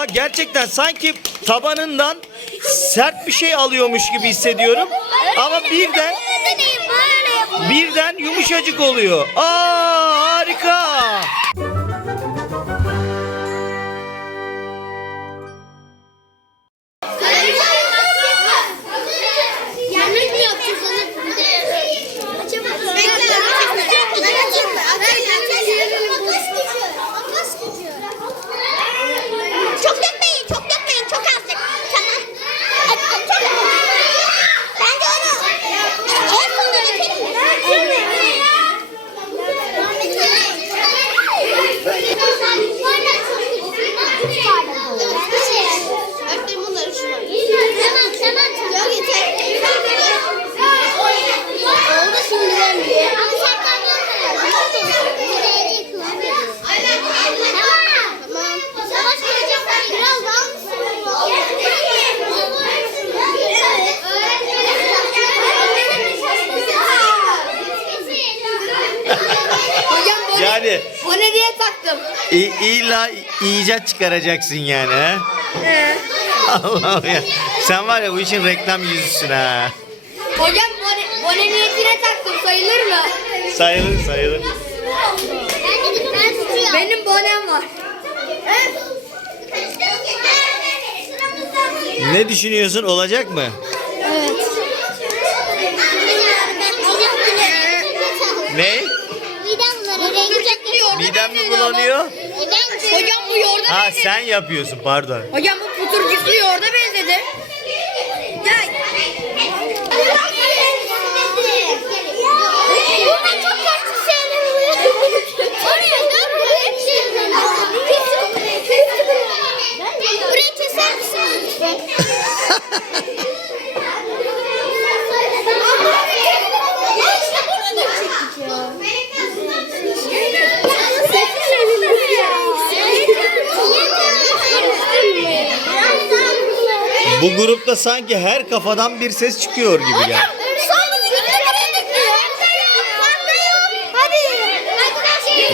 Aa gerçekten sanki tabanından sert bir şey alıyormuş gibi hissediyorum. Ama birden birden yumuşacık oluyor. Aa harika. Bone, Yani bone diye taktım. i- illa icat çıkaracaksın yani ha. Ee, Allah'ım ya. Sen var ya bu için reklam yüzüsün ha. hocam bone, bone niyetine taktım sayılır mı? Sayılır sayılır. Benim bonem var. Ne düşünüyorsun olacak mı? Ne? Midem bulanıyor. Rengi çok Midem mi bulanıyor? Hocam bu yoğurda Ha benzedi. sen yapıyorsun pardon. Hocam bu puturcuklu yoğurda benzedi. Dön, buraya keser misin lütfen? İşte bunu da çektik Bu grupta sanki her kafadan bir ses çıkıyor gibi gel.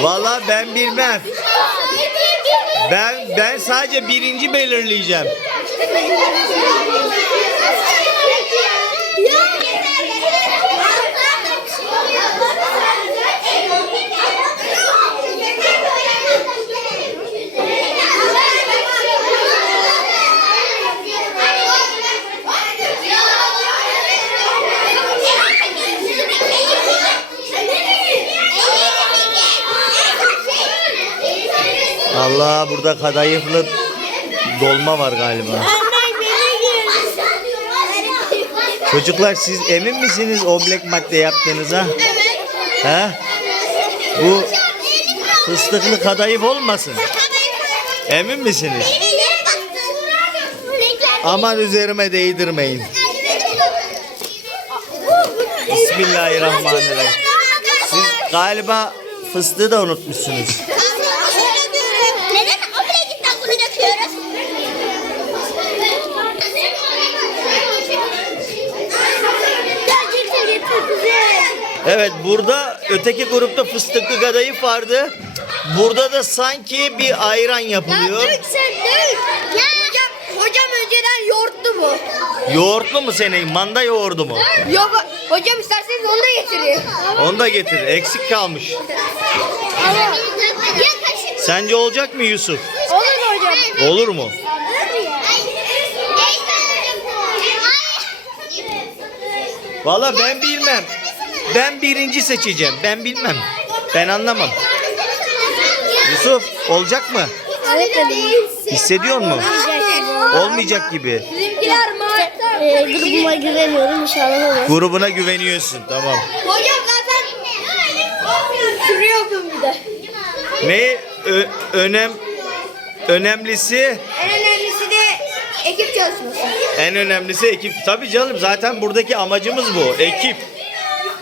Valla ben bilmem. Ben ben sadece birinci belirleyeceğim. Allah burada kadayıflı dolma var galiba. Çocuklar siz emin misiniz oblek madde yaptığınıza? He? Bu fıstıklı kadayıf olmasın. Emin misiniz? Aman üzerime değdirmeyin. Bismillahirrahmanirrahim. Siz galiba fıstığı da unutmuşsunuz. Burada öteki grupta fıstıklı kadayıf vardı. Burada da sanki bir ayran yapılıyor. dök sen dök. Ya. Hocam, hocam önceden yoğurtlu bu. Yoğurtlu mu senin? Manda yoğurdu mu? Yok hocam isterseniz onu da getireyim. Onu da getir. Eksik kalmış. Ya. Sence olacak mı Yusuf? Olur hocam. Olur mu? Valla ben bilmem. Ben birinci seçeceğim. Ben bilmem. Ben anlamam. Yusuf olacak mı? Evet Hissediyor mu? Olmayacak gibi. Bizimkiler maaşta. grubuma güveniyorum inşallah olur. Grubuna güveniyorsun. Tamam. Hocam zaten sürüyordum bir de. Ne ö- önem önemlisi En önemlisi de ekip çalışması. en önemlisi ekip. Tabii canım zaten buradaki amacımız bu. Ekip.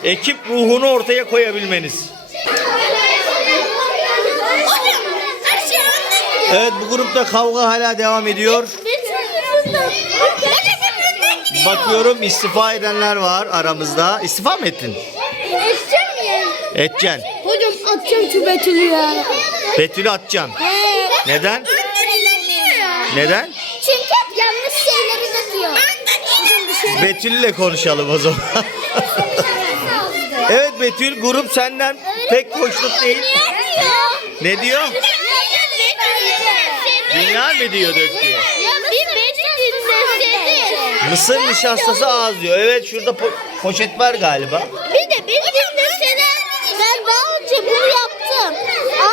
Ekip ruhunu ortaya koyabilmeniz. Evet bu grupta kavga hala devam ediyor. Bakıyorum istifa edenler var aramızda. İstifa mı ettin? Edeceksin. Hocam atacağım şu Betül'ü ya. Betül'ü atacaksın. Neden? Neden? Çünkü hep yanlış şeyleri döküyor. Betül'le konuşalım o zaman. Betül grup senden pek hoşnut değil. Ne diyor? Dünya mı diyor dök diye. Ya bir beni dinleseniz. Mısır nişastası az diyor. Evet şurada po- poşet var galiba. Bir de beni dinleseniz. Ben daha önce bunu yaptım.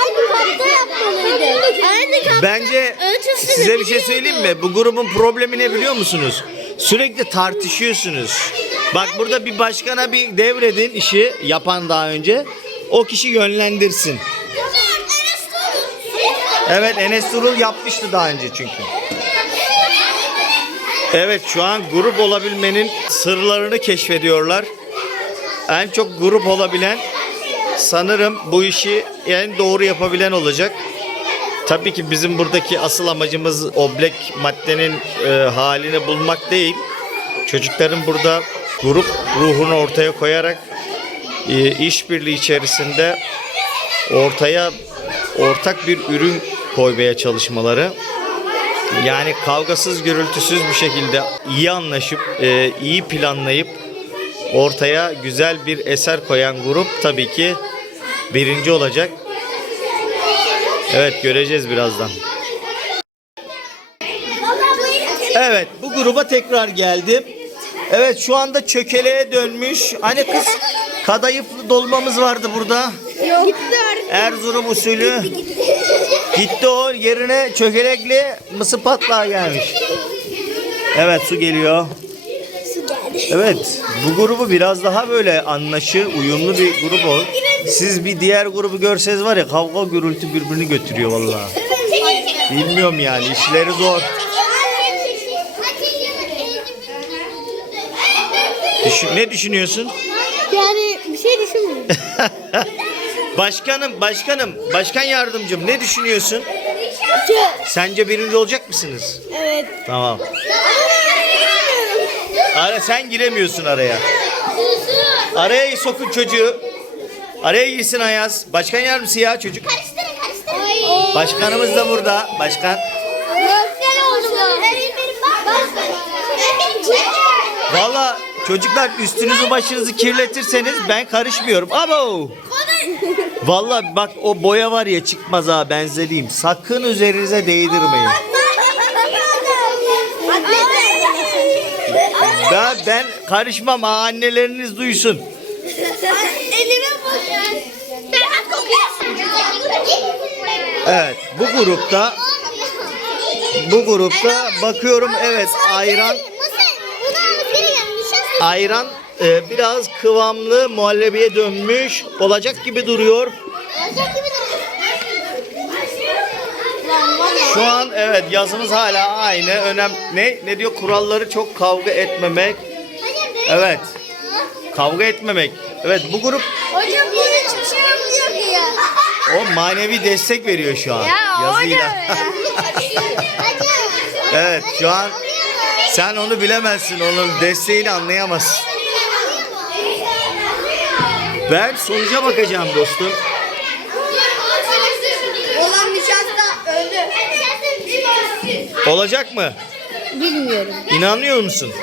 Aynı kapta yapmalıydım. Aynı kapta. Bence Ölçüsünü size bir şey söyleyeyim mi? Bu grubun problemi ne biliyor musunuz? Sürekli tartışıyorsunuz. Bak burada bir başkana bir devredin işi yapan daha önce. O kişi yönlendirsin. Evet Enes Turul yapmıştı daha önce çünkü. Evet şu an grup olabilmenin sırlarını keşfediyorlar. En çok grup olabilen sanırım bu işi en doğru yapabilen olacak. Tabii ki bizim buradaki asıl amacımız o black maddenin e, halini bulmak değil. Çocukların burada grup ruhunu ortaya koyarak e, işbirliği içerisinde ortaya ortak bir ürün koymaya çalışmaları. Yani kavgasız gürültüsüz bir şekilde iyi anlaşıp e, iyi planlayıp ortaya güzel bir eser koyan grup tabii ki birinci olacak. Evet göreceğiz birazdan. Evet bu gruba tekrar geldim. Evet şu anda çökeleğe dönmüş. Hani kız kadayıflı dolmamız vardı burada. Erzurum usulü. Gitti o yerine çökelekli mısır patlağı gelmiş. Evet su geliyor. Evet bu grubu biraz daha böyle anlaşı uyumlu bir grup ol. Siz bir diğer grubu görseniz var ya kavga gürültü birbirini götürüyor vallahi. Bilmiyorum yani işleri zor. Düşün, ne düşünüyorsun? Yani bir şey düşünmüyorum. Başkanım, başkanım, başkan yardımcım ne düşünüyorsun? Sence birinci olacak mısınız? Evet. Tamam. Ara sen giremiyorsun araya. Araya sokun çocuğu. Araya girsin Ayaz. Başkan yardımcısı ya çocuk. Karıştırın karıştırın. Başkanımız da burada. Başkan. Valla çocuklar üstünüzü başınızı kirletirseniz ben karışmıyorum. Abo. Valla bak o boya var ya çıkmaz ha benzeleyim. Sakın üzerinize değdirmeyin. Ben, ben karışmam ha anneleriniz duysun. Evet bu grupta bu grupta bakıyorum evet ayran ayran e, biraz kıvamlı muhallebiye dönmüş olacak gibi duruyor. Şu an evet yazımız hala aynı. Önem ne ne diyor kuralları çok kavga etmemek. Evet. Kavga etmemek. Evet bu grup Hocam bu hiçbir şey yapmıyor ki ya. o manevi destek veriyor şu an yazıyla. evet şu an sen onu bilemezsin. Onun desteğini anlayamazsın. Ben sonuca bakacağım dostum. Olan nişasta öldü. Olacak mı? Bilmiyorum. İnanıyor musun?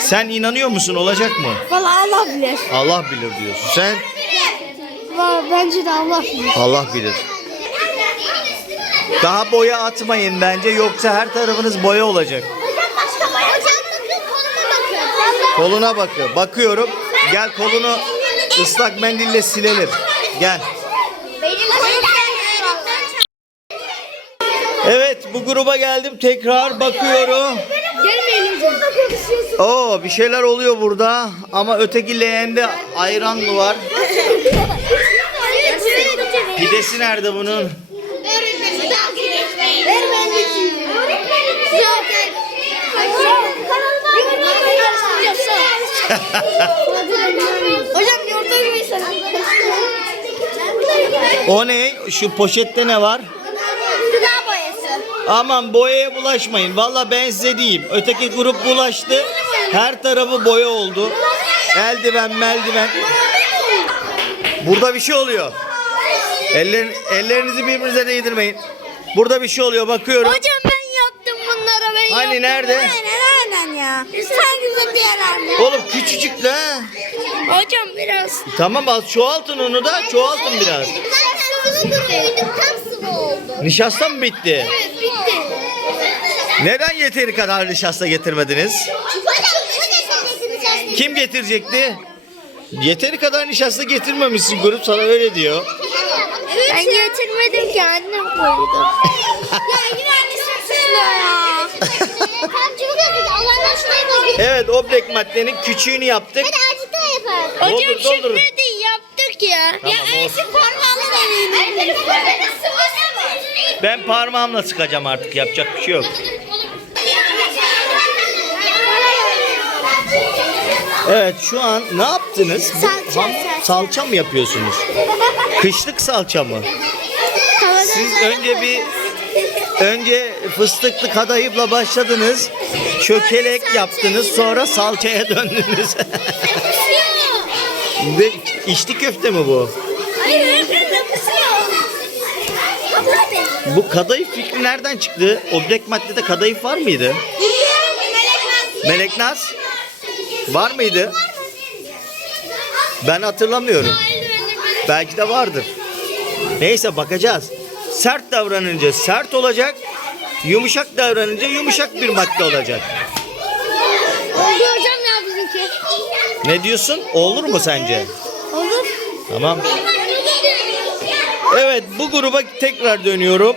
Sen inanıyor musun? Olacak mı? Valla Allah bilir. Allah bilir diyorsun. Sen Valla bence de Allah bilir. Allah bilir. Daha boya atmayın bence yoksa her tarafınız boya olacak. Hocam başka boya. Hocam bakın koluma bakın. Koluna bakıyor. Bakıyorum. Gel kolunu ıslak mendille silelim. Gel. Evet bu gruba geldim tekrar bakıyorum. Oo bir şeyler oluyor burada ama öteki leğende ayran mı var? Pidesi nerede bunun? Öğretmenim dalga geçmeyin. Ver ben geçeyim. Öğretmenim zaten. Hocam yurtta yürüysen. O ne? Şu poşette ne var? Gıda boyası. Aman boyaya bulaşmayın. Valla ben size diyeyim. Öteki grup bulaştı. Her tarafı boya oldu. Eldiven meldiven. Burada bir şey oluyor. Eller, ellerinizi birbirinize değdirmeyin. Burada bir şey oluyor bakıyorum. Hocam ben arabayı Hani nerede? Aynen aynen ya. Sen güzel diğer araba. Oğlum küçücük ha. Hocam biraz. Tamam az çoğaltın onu da çoğaltın biraz. Zaten sıvı durumuydu. Tam sıvı oldu. Nişasta mı bitti? Evet bitti. Neden yeteri kadar nişasta getirmediniz? Kim getirecekti? Yeteri kadar nişasta getirmemişsin grup sana öyle diyor. Ben getirmedim ki annem koydu. ya yine annesin suçlu ya. Tam çubuk yaptık. Allah'ın şurayı bozuyor. Evet oblek maddenin küçüğünü yaptık. Hadi azıcık daha yapalım. Hocam Doldur, doldurun. şükredin yaptık ya. Tamam, ya olsun. Ayşe parmağımı deneyim. Ben parmağımla sıkacağım artık yapacak bir şey yok. Evet şu an ne yaptınız? Salça, Ham- salça. salça mı yapıyorsunuz? Kışlık salça mı? Siz önce bir önce fıstıklı kadayıfla başladınız. Çökelek yaptınız sonra salçaya döndünüz. Ve içli köfte mi bu? Bu kadayıf fikri nereden çıktı? Oblek maddede kadayıf var mıydı? Melek Naz? Var mıydı? Ben hatırlamıyorum. Belki de vardır. Neyse bakacağız. Sert davranınca sert olacak. Yumuşak davranınca yumuşak bir madde olacak. Oldu hocam ya bizimki. Ne diyorsun? Olur mu sence? Olur. Tamam. Evet bu gruba tekrar dönüyorum.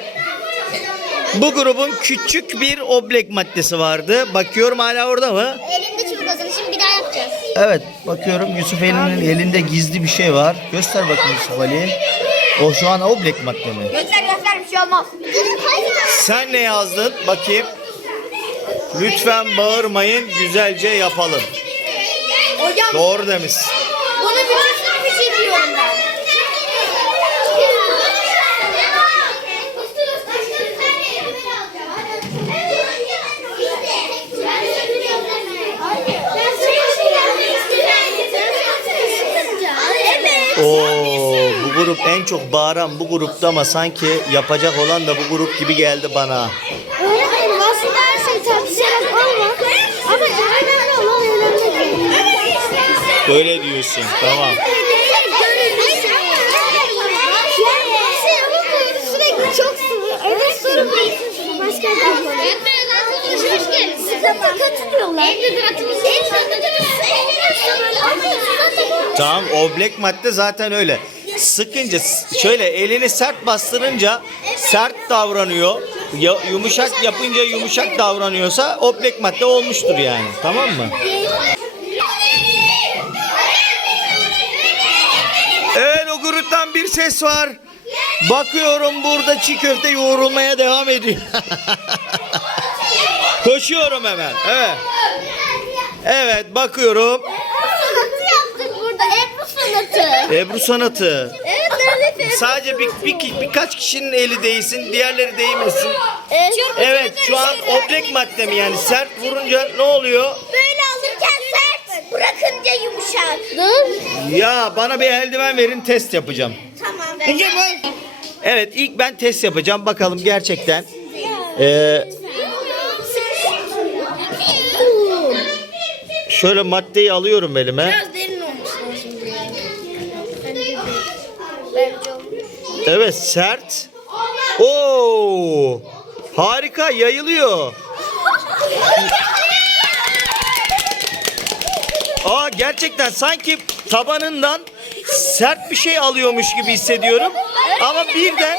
Bu grubun küçük bir oblek maddesi vardı. Bakıyorum hala orada mı? Elimde çubuk hazır. Şimdi bir daha yapacağız. Evet bakıyorum Yusuf Ali'nin elinde gizli bir şey var. Göster bakayım Yusuf Ali. O şu an oblek madde mi? Göster şey olmaz. Sen ne yazdın? Bakayım. Lütfen bağırmayın güzelce yapalım. Hocam Doğru demiş. bunu bütün bir şey diyorum ben. Evet. Oo bu grup en çok bağıran bu grupta ama sanki yapacak olan da bu grup gibi geldi bana. Öğretmenim aslında her şey tartışarak olmaz. Ama önemli olan önemli. Böyle diyorsun. Tamam. Çok sıvı. Evet. Başka bir şey. Tamam oblek madde zaten öyle. Sıkınca şöyle elini sert bastırınca sert davranıyor. Ya, yumuşak yapınca yumuşak davranıyorsa oblek madde olmuştur yani. Tamam mı? Evet o gruptan bir ses var. Bakıyorum burada çiğ köfte yoğrulmaya devam ediyor. Koşuyorum hemen. Evet. Evet bakıyorum. sanatı yaptık burada. Ebru sanatı. Ebru sanatı. Evet Sadece bir, bir, birkaç kişinin eli değsin, diğerleri değmesin. Evet, şu an oblek madde mi yani sert vurunca ne oluyor? Böyle alırken sert, bırakınca yumuşak. Dur. Ya bana bir eldiven verin test yapacağım. Tamam. Evet ilk ben test yapacağım bakalım gerçekten. Ee, şöyle maddeyi alıyorum elime. Evet sert. Oo! Harika yayılıyor. Aa gerçekten sanki tabanından sert bir şey alıyormuş gibi hissediyorum. Ama birden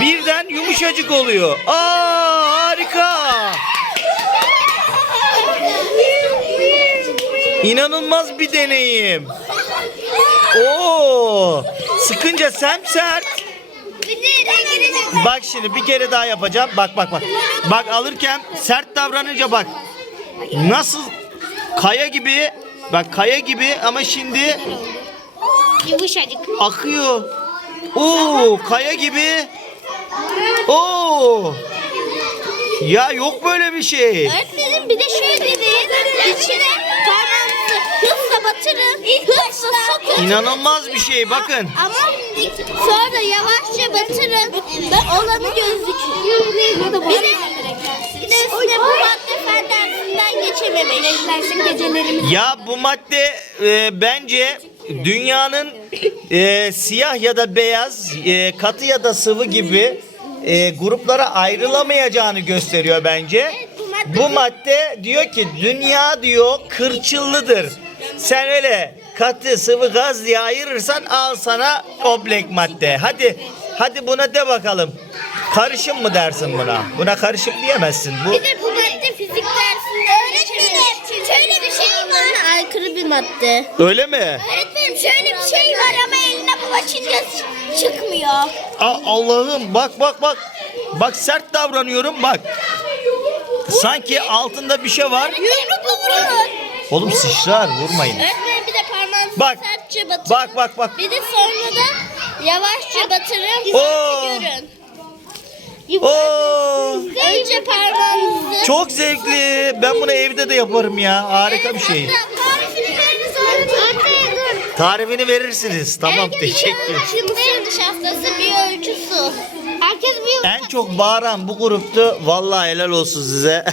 birden yumuşacık oluyor. Aa harika. İnanılmaz bir deneyim. Oo! Sıkınca sem sert. Bak şimdi bir kere daha yapacağım. Bak bak bak. Bak alırken sert davranınca bak. Nasıl kaya gibi. Bak kaya gibi ama şimdi Yumuşacık. akıyor. Oo kaya gibi. Oo. Ya yok böyle bir şey. Öğretmenim bir de şöyle dedi. İçine hızla batırın. Hızla sokun. İnanılmaz bir şey bakın. Ama sonra yavaşça batırın. Ve olanı gözüküyor. Bir de renklenmemiş. Renklensin gecelerimiz. Ya bu madde e, bence dünyanın e, siyah ya da beyaz, e, katı ya da sıvı gibi e, gruplara ayrılamayacağını gösteriyor bence. Bu madde diyor ki dünya diyor kırçıllıdır. Sen öyle katı sıvı gaz diye ayırırsan al sana oblek madde. Hadi hadi buna de bakalım. Karışım mı dersin buna? Buna karışım diyemezsin. Bu Bir de bu madde fizik dersinde öğretmenim şöyle bir şey var. Aykırı bir madde. öyle mi? Öğretmenim şöyle bir şey var ama eline bulaşınca çıkmıyor. Aa, Allah'ım bak bak bak. Bak sert davranıyorum bak. Sanki altında bir şey var. Yumrukla vurulur. Oğlum sıçrar vurmayın. Öğretmenim bir de parmağınızı Bak. sertçe batırın. Bak bak bak. Bir de sonra da yavaşça batırın. Oo. Güzelce görün. Oo, Önce parmağınızı. çok zevkli. Ben bunu evde de yaparım ya. Harika bir şey. Tarifini veriniz öğretmenim. dur. Tarifini verirsiniz. Tamam teşekkür. dış haftası bir ölçü su. Herkes bir En çok bağıran bu gruptu. Vallahi helal olsun size.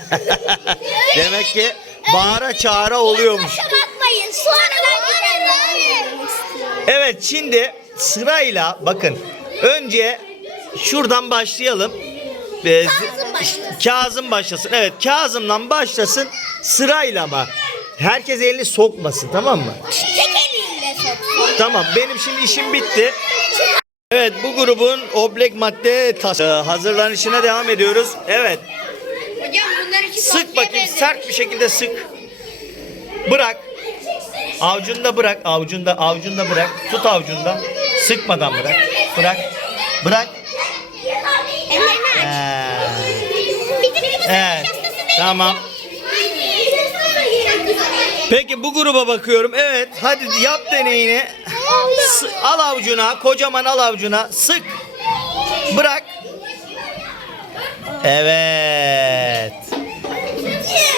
Demek ki bağıra çağıra oluyormuş. Bakmayın. Sonradan. Evet şimdi sırayla bakın önce şuradan başlayalım. Ee, Kazım başlasın. Kazım başlasın. Evet Kazım'dan başlasın sırayla ama. Herkes elini sokmasın tamam mı? Tek eliyle soksun. Tamam benim şimdi işim bitti. Evet bu grubun oblek madde tas- Ee, hazırlanışına devam ediyoruz. Evet Hocam bunlar iki sık bakayım sert bir şekilde sık. Bırak. Avucunda bırak. Avucunda avucunda bırak. Tut avucunda. Sıkmadan bırak. Bırak. Bırak. Ellerini aç. Evet. Tamam. Peki bu gruba bakıyorum. Evet. Hadi yap deneyini. S- al avucuna. Kocaman al avucuna. Sık. Bırak. Evet.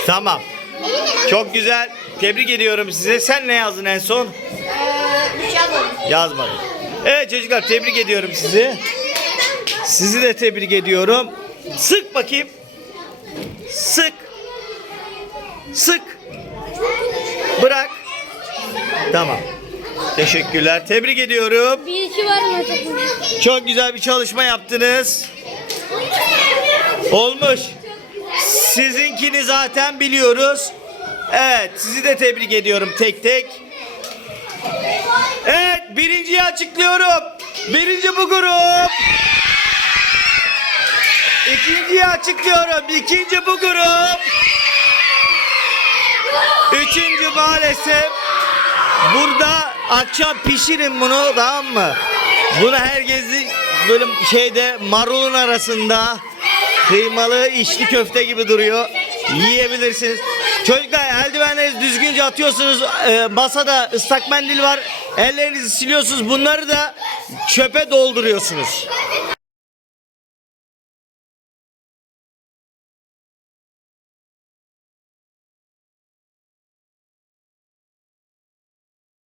Tamam. Çok güzel. Tebrik ediyorum size. Sen ne yazdın en son? Yazmadım. Evet çocuklar tebrik ediyorum sizi. Sizi de tebrik ediyorum. Sık bakayım. Sık. Sık. Bırak. Tamam. Teşekkürler. Tebrik ediyorum. Bir iki var mı? Çok güzel bir çalışma yaptınız. Olmuş. Sizinkini zaten biliyoruz. Evet, sizi de tebrik ediyorum tek tek. Evet, birinciyi açıklıyorum. Birinci bu grup. İkinciyi açıklıyorum. İkinci bu grup. Üçüncü maalesef Burada akşam pişirin bunu tamam mı? Bunu herkesi böyle şeyde marulun arasında kıymalı içli köfte gibi duruyor. Yiyebilirsiniz. Çocuklar eldivenlerinizi düzgünce atıyorsunuz. Ee, masada ıslak mendil var. Ellerinizi siliyorsunuz. Bunları da çöpe dolduruyorsunuz.